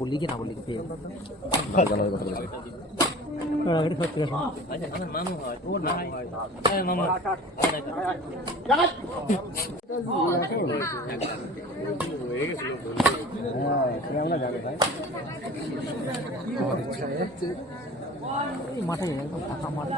বললি কি না বললি কি মাঠে ফাঁকা মাঠ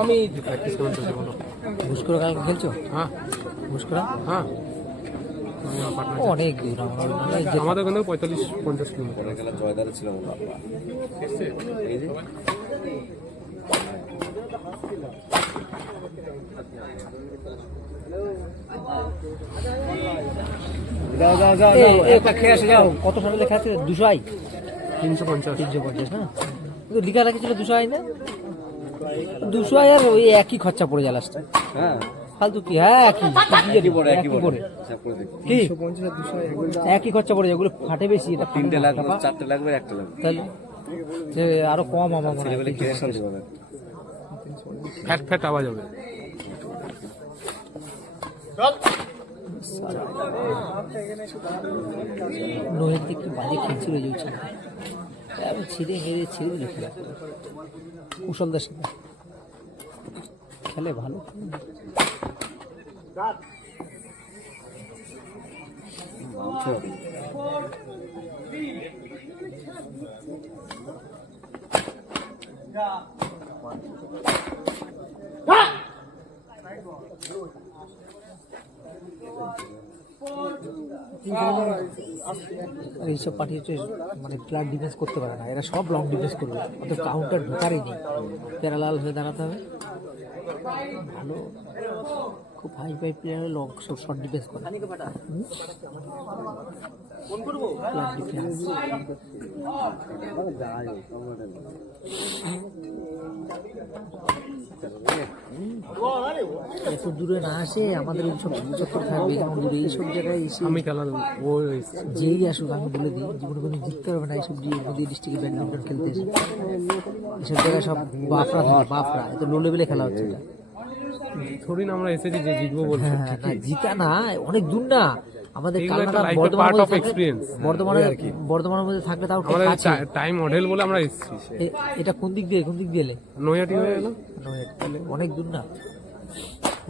আমি প্র্যাকটিস করে চলছি। বলো ঘুষখোরা কাল খেলছো? হ্যাঁ ঘুষখোরা হ্যাঁ অনেক দূর আমাদের ওখানে 45-50 কিলোমিটার। জয়দারে ছিলাম এই যে কত সালে লেখা আছে? 200 350 না? কিন্তু লিখা রাখেছিল 200 না? 200 আর ওই একই খরচা পড়ে যায় লাস্টে। হ্যাঁ ফালতু কি? হ্যাঁ একই পড়ে কি একই খরচা পড়ে যায়, ওগুলো ফাটে বেশি। এটা 3টে লাগবে, 4টে লাগবে, 1টে লাগবে, তাহলে যে আরো কম আমার মনে হয়। ছেলেবেলে খেয়ে শান্তি পাবে। ফ্যাট আওয়াজ হবে। নোয়ের দিকে কি বাজে খেলছিল যে ছিঁড়ে মেরে ছিঁড়ে দিল খেলা। কুশলদার সাথে খেলে ভালো। এইসব পার্টি মানে ফ্ল্যাট ডিফেন্স করতে পারে না, এরা সব লং ডিফেন্স করবে, অত কাউন্টার ঢোকারই নেই। প্যারালাল হয়ে দাঁড়াতে হবে। ভালো খুব হাই ফাই প্লেয়ার লং সব শর্ট ডিফেন্স করে। ফ্ল্যাট ডিফেন্স এত দূরে না আসে, আমাদের এইসব চক্কর থাকবে যেমন দূরে এইসব জায়গায় এসে আমি খেলা ও যেই আসুক আমি বলে দিই জীবনে কোনো জিততে পারবে না। এইসব নদী ডিস্ট্রিক্টে ব্যাডমিন্টন খেলতে এসে এসব জায়গায় সব বাপরা থাকে, বাপরা এত লো লেভেলে খেলা হচ্ছে। থোড়ি না আমরা এসেছি যে জিতবো বলছি। হ্যাঁ না জিতা না, অনেক দূর না আমাদের। বর্ধমানের মধ্যে থাকলে তাও টাইম মডেল বলে আমরা এসেছি। এটা কোন দিক দিয়ে এলে? নৈহাটি হয়ে গেল, অনেক দূর না।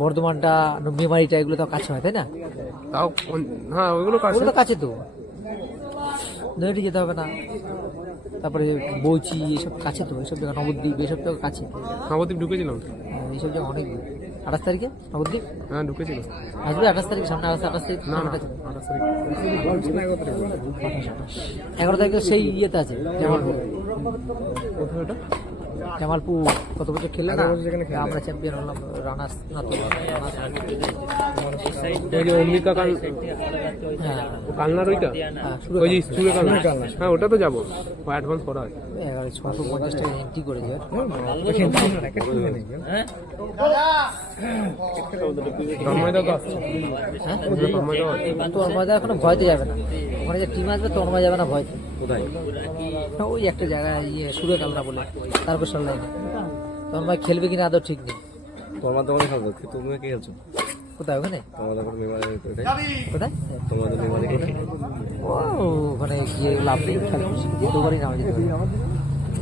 বর্ধমানটা মেমারিটা এগুলো তো কাছে হয় তাই না? তাও হ্যাঁ ওইগুলো কাছে তো। নৈহাটি যেতে হবে না। তারপরে বৌচি এসব কাছে তো, এইসব জায়গা নবদ্বীপ এসব জায়গা কাছে। নবদ্বীপ ঢুকেছিলাম, এইসব জায়গা অনেক দূর। 28 তারিখে নবদ্বীপ? হ্যাঁ ঢুকেছিল। আসবে 28 তারিখ সামনে? 28 তারিখ না 11 তারিখে সেই ইয়েতে আছে জামালপুর। জামালপুর কত বছর খেলে না আমরা চ্যাম্পিয়ন হলাম। রানার্স না তো অম্বিকা কালনার ওইটা ওই যে স্কুলে কালনা। হ্যাঁ ওটা তো যাবো, অ্যাডভান্স করা আছে। 650 টাকা এন্ট্রি করেছে। তন্ময়দা এখনো ভয়তে যাবে না। ওখানে যে টিম আসবে তন্ময় যাবে না ভয়তে। কোথায়? ওই একটা জায়গায় সুরে কালনা বলে, তারপর সাল্লাই না। তন্ময় খেলবে কিনা আদৌ ঠিক নেই। তোমার খেলছো, তুমি কি খেলছো? কোথায়? ওখানে কোথায়? ওখানে গিয়ে লাভ নেই, যেতেই না।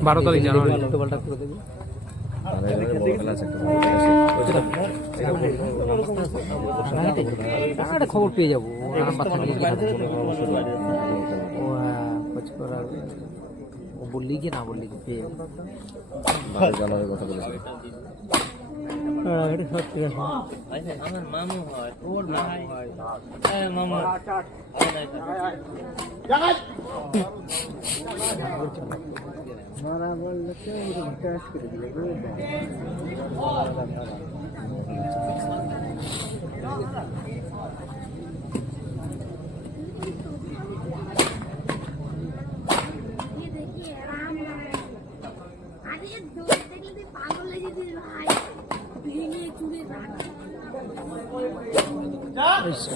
12 তারিখ জানুয়ারি টোটালটা করে দেবে। একটা খবর পেয়ে যাবো, নাম্বার থাকলে বললি কি না বললি কি পেয়ে যাবো। কথা বলেছি আমার মামু হয়, ওর ভাই মামু মারা বললে বিকাশ করে দিলে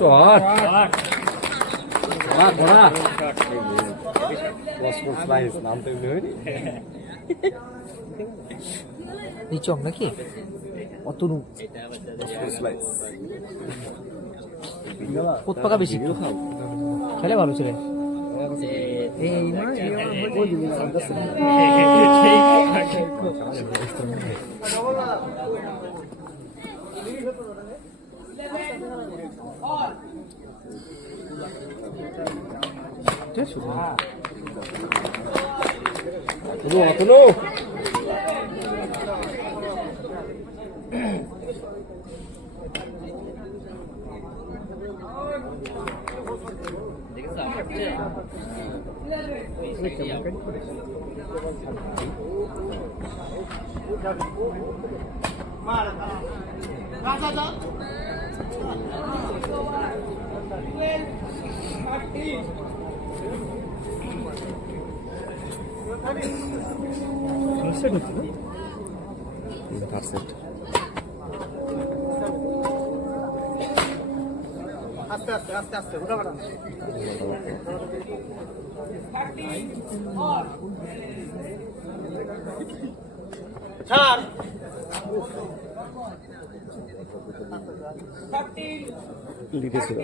শট ধরা স্লাইস নাম তো এমনি হয়নি নিচং নাকি অতনু স্লাইস কোত পাকা বেশি খেলে ভালো ছেলে অতনু সেট লিডে ছিল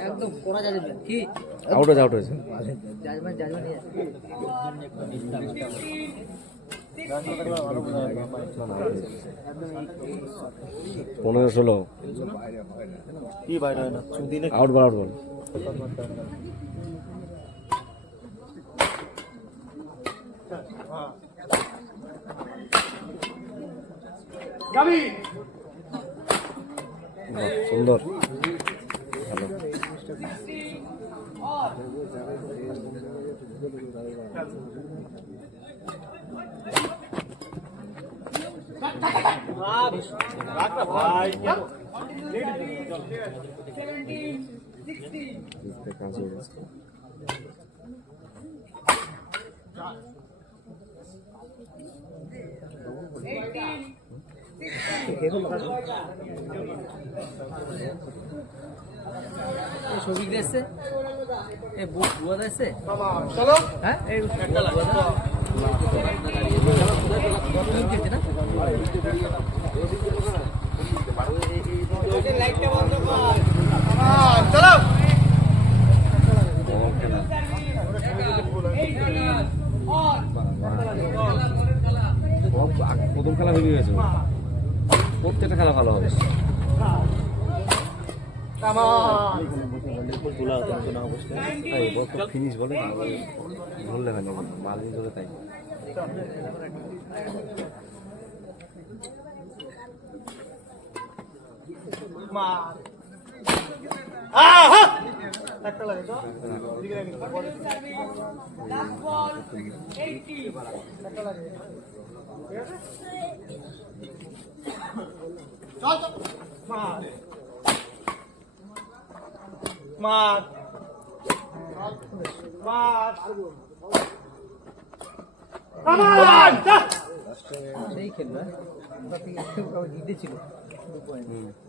একদম পড়া যাবে কি আউট হয়েছে জাজমেন্ট পনেরো ষোলো কি বাইরে হয় না দিনে আউট বল সুন্দর ভালো কাজ হয়ে গেছে ছবি দেখছে এ বুয়া দেখছে চলো হ্যাঁ এই লাইটটা বন্ধ কর চলো প্রথম খেলা হয়ে গেছে প্রত্যেকটা খেলা ভালো হবে ফিনিশ বলে বললে হয় না মালিক ধরে তাই একটা লাগে তো চল মার মার মার সেই খেলবে জিতেছিল 2 পয়েন্ট